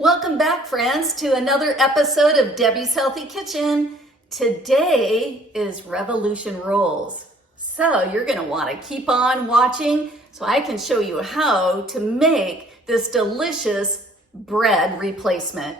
Welcome back, friends, to another episode of Debbie's Healthy Kitchen. Today is Revolution Rolls. So you're going to want to keep on watching so I can show you how to make this delicious bread replacement.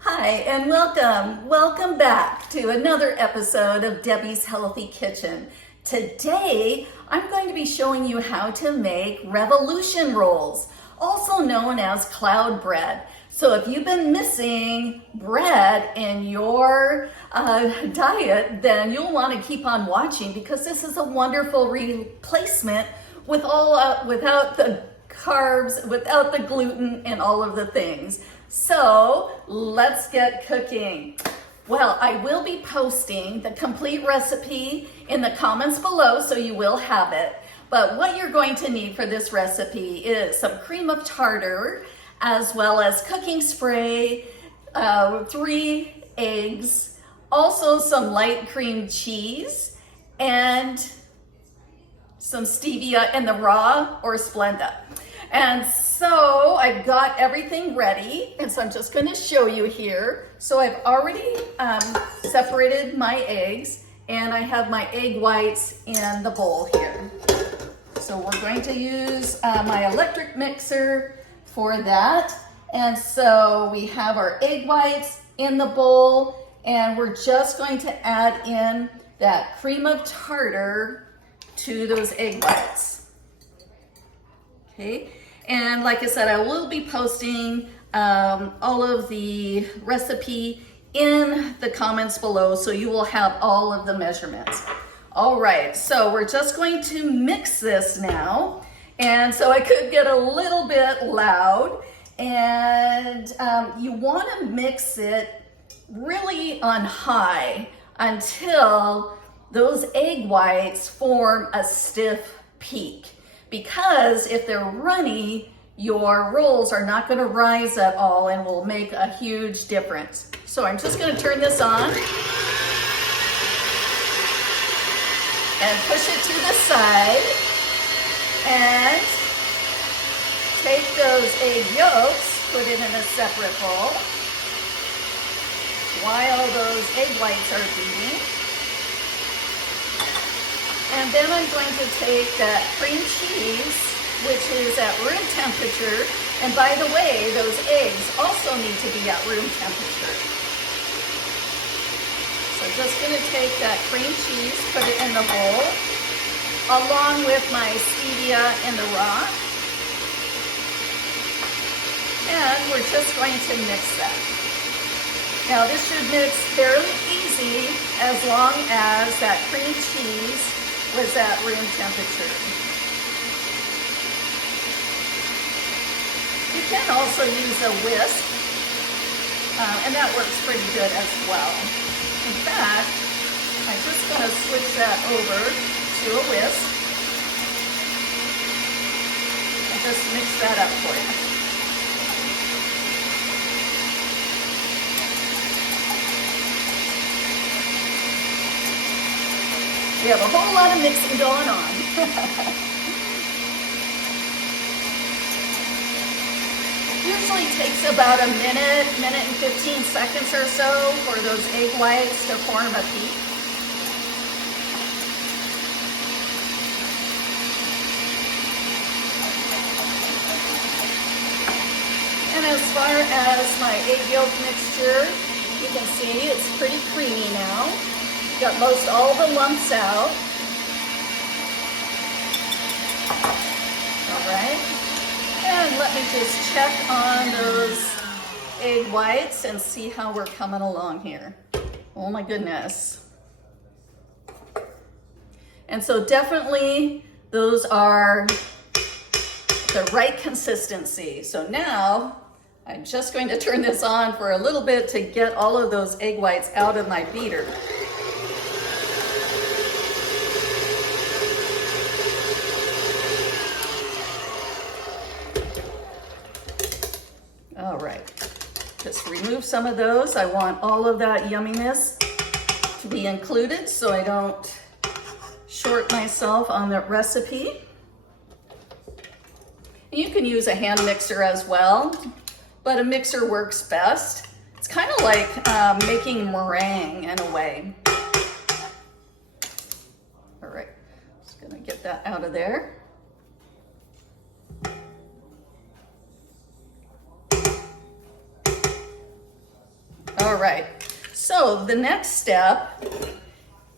Hi, and welcome. Welcome back to another episode of Debbie's Healthy Kitchen. Today, I'm going to be showing you how to make Revolution Rolls, also known as cloud bread. So if you've been missing bread in your diet, then you'll want to keep on watching because this is a wonderful replacement with without the carbs, without the gluten and all of the things. So let's get cooking. Well, I will be posting the complete recipe in the comments below, so you will have it. But what you're going to need for this recipe is some cream of tartar, as well as cooking spray, 3 eggs, also some light cream cheese, and some stevia in the raw or Splenda. And so I've got everything ready, and so I'm just going to show you here. So I've already separated my eggs, and I have my egg whites in the bowl here. So we're going to use my electric mixer for that. And so we have our egg whites in the bowl, and we're just going to add in that cream of tartar to those egg whites. Okay, and like I said, I will be posting all of the recipe in the comments below, so you will have all of the measurements. All right, so we're just going to mix this now. And so I could get a little bit loud, and you want to mix it really on high until those egg whites form a stiff peak. Because if they're runny, your rolls are not going to rise at all and will make a huge difference. So I'm just going to turn this on and push it to the side, and take those egg yolks, put it in a separate bowl while those egg whites are beating. And then I'm going to take that cream cheese, which is at room temperature. And by the way, those eggs also need to be at room temperature. So just going to take that cream cheese, put it in the bowl, along with my stevia in the raw. And we're just going to mix that. Now this should mix fairly easy as long as that cream cheese was at room temperature. You can also use a whisk, and that works pretty good as well. In fact, I'm just going to switch that over to a whisk and just mix that up for you. We have a whole lot of mixing going on. Usually takes about a minute and 15 seconds or so for those egg whites to form a peak. And as far as my egg yolk mixture, you can see it's pretty creamy now. Got most all the lumps out. All right. And let me just check on those egg whites and see how we're coming along here. Oh my goodness. And so definitely those are the right consistency. So now I'm just going to turn this on for a little bit to get all of those egg whites out of my beater. All right, just remove some of those. I want all of that yumminess to be included so I don't short myself on the recipe. You can use a hand mixer as well, but a mixer works best. It's kind of like making meringue in a way. All right, just gonna get that out of there. All right, so the next step,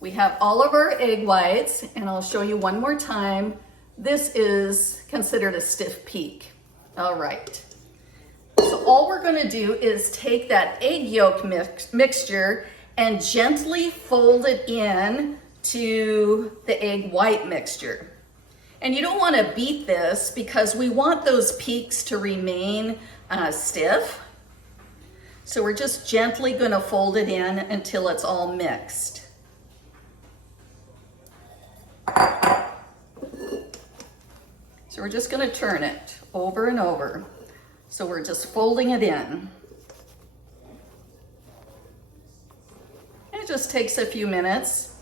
we have all of our egg whites, and I'll show you one more time. This is considered a stiff peak. All right. So all we're gonna do is take that egg yolk mixture and gently fold it in to the egg white mixture. And you don't wanna beat this because we want those peaks to remain stiff. So we're just gently gonna fold it in until it's all mixed. So we're just gonna turn it over and over. So we're just folding it in. And it just takes a few minutes,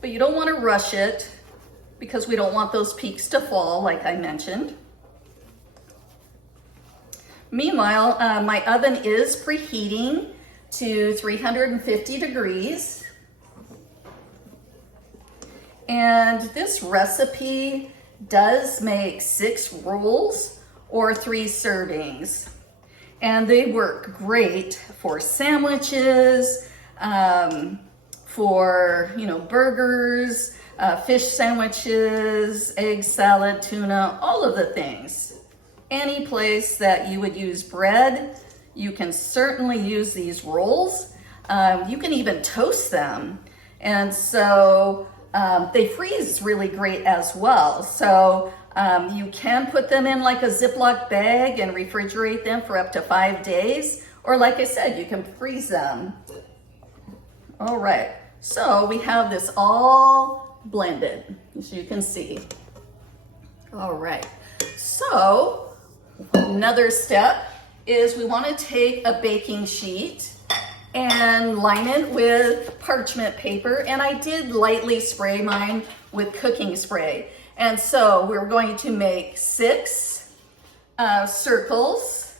but you don't wanna rush it because we don't want those peaks to fall, like I mentioned. Meanwhile, my oven is preheating to 350 degrees. And this recipe does make 6 rolls or 3 servings. And they work great for sandwiches, for burgers, fish sandwiches, egg salad, tuna, all of the things. Any place that you would use bread, you can certainly use these rolls. You can even toast them. And so they freeze really great as well. So you can put them in like a Ziploc bag and refrigerate them for up to 5 days. Or like I said, you can freeze them. All right, so we have this all blended, as you can see. All right, so another step is we want to take a baking sheet and line it with parchment paper. And I did lightly spray mine with cooking spray. And so we're going to make 6 circles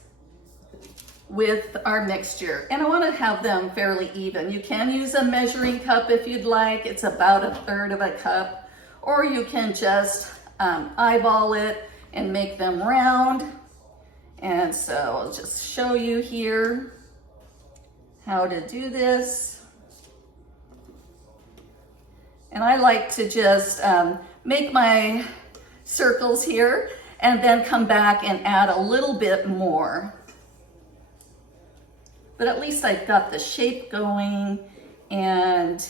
with our mixture. And I want to have them fairly even. You can use a measuring cup if you'd like. It's about 1/3 of a cup. Or you can just eyeball it and make them round. And so I'll just show you here how to do this. And I like to just make my circles here and then come back and add a little bit more. But at least I've got the shape going and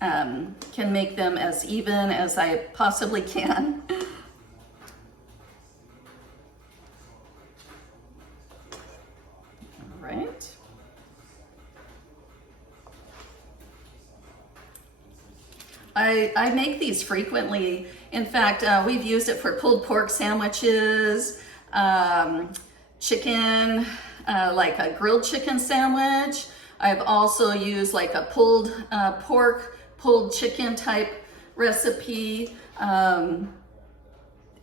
can make them as even as I possibly can. Right. I make these frequently. In fact, we've used it for pulled pork sandwiches, chicken, like a grilled chicken sandwich. I've also used like a pulled pork, pulled chicken type recipe,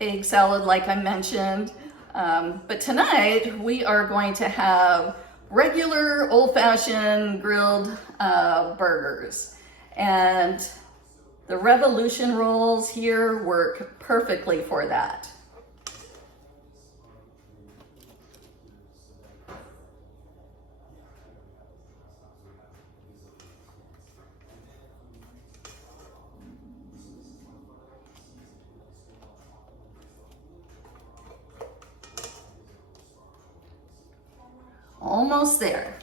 egg salad like I mentioned. But tonight we are going to have regular old-fashioned grilled burgers. And the Revolution rolls here work perfectly for that. Almost there.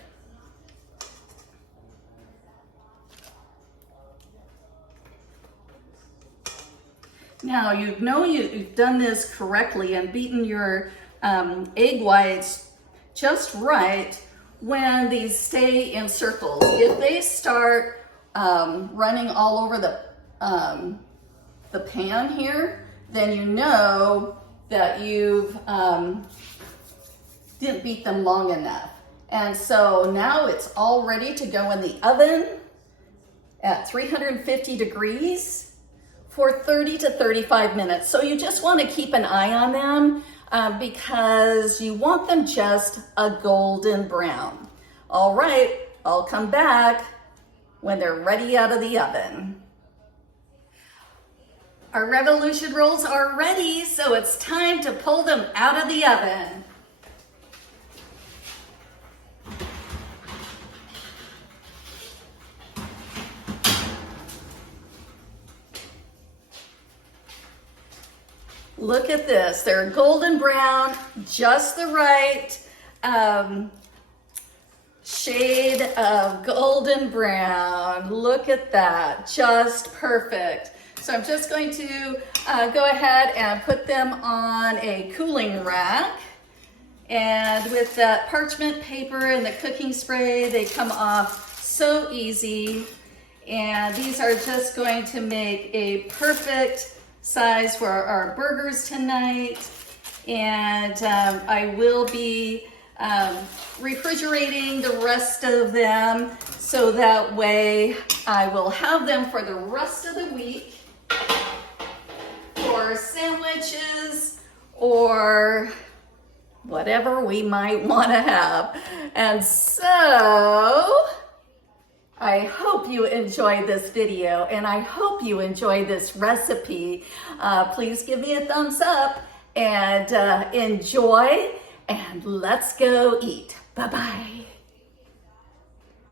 Now you know you've done this correctly and beaten your egg whites just right when these stay in circles. If they start running all over the pan here, then you know that you've didn't beat them long enough. And so now it's all ready to go in the oven at 350 degrees for 30 to 35 minutes. So you just want to keep an eye on them. because you want them just a golden brown. All right, I'll come back when they're ready out of the oven. Our Revolution rolls are ready, so it's time to pull them out of the oven. Look at this, they're golden brown, just the right shade of golden brown. Look at that, just perfect. So I'm just going to go ahead and put them on a cooling rack. And with that parchment paper and the cooking spray, they come off so easy. And these are just going to make a perfect size for our burgers tonight. And I will be refrigerating the rest of them so that way I will have them for the rest of the week for sandwiches or whatever we might want to have. And so I hope you enjoyed this video and I hope you enjoy this recipe. Please give me a thumbs up and enjoy, and let's go eat. Bye-bye.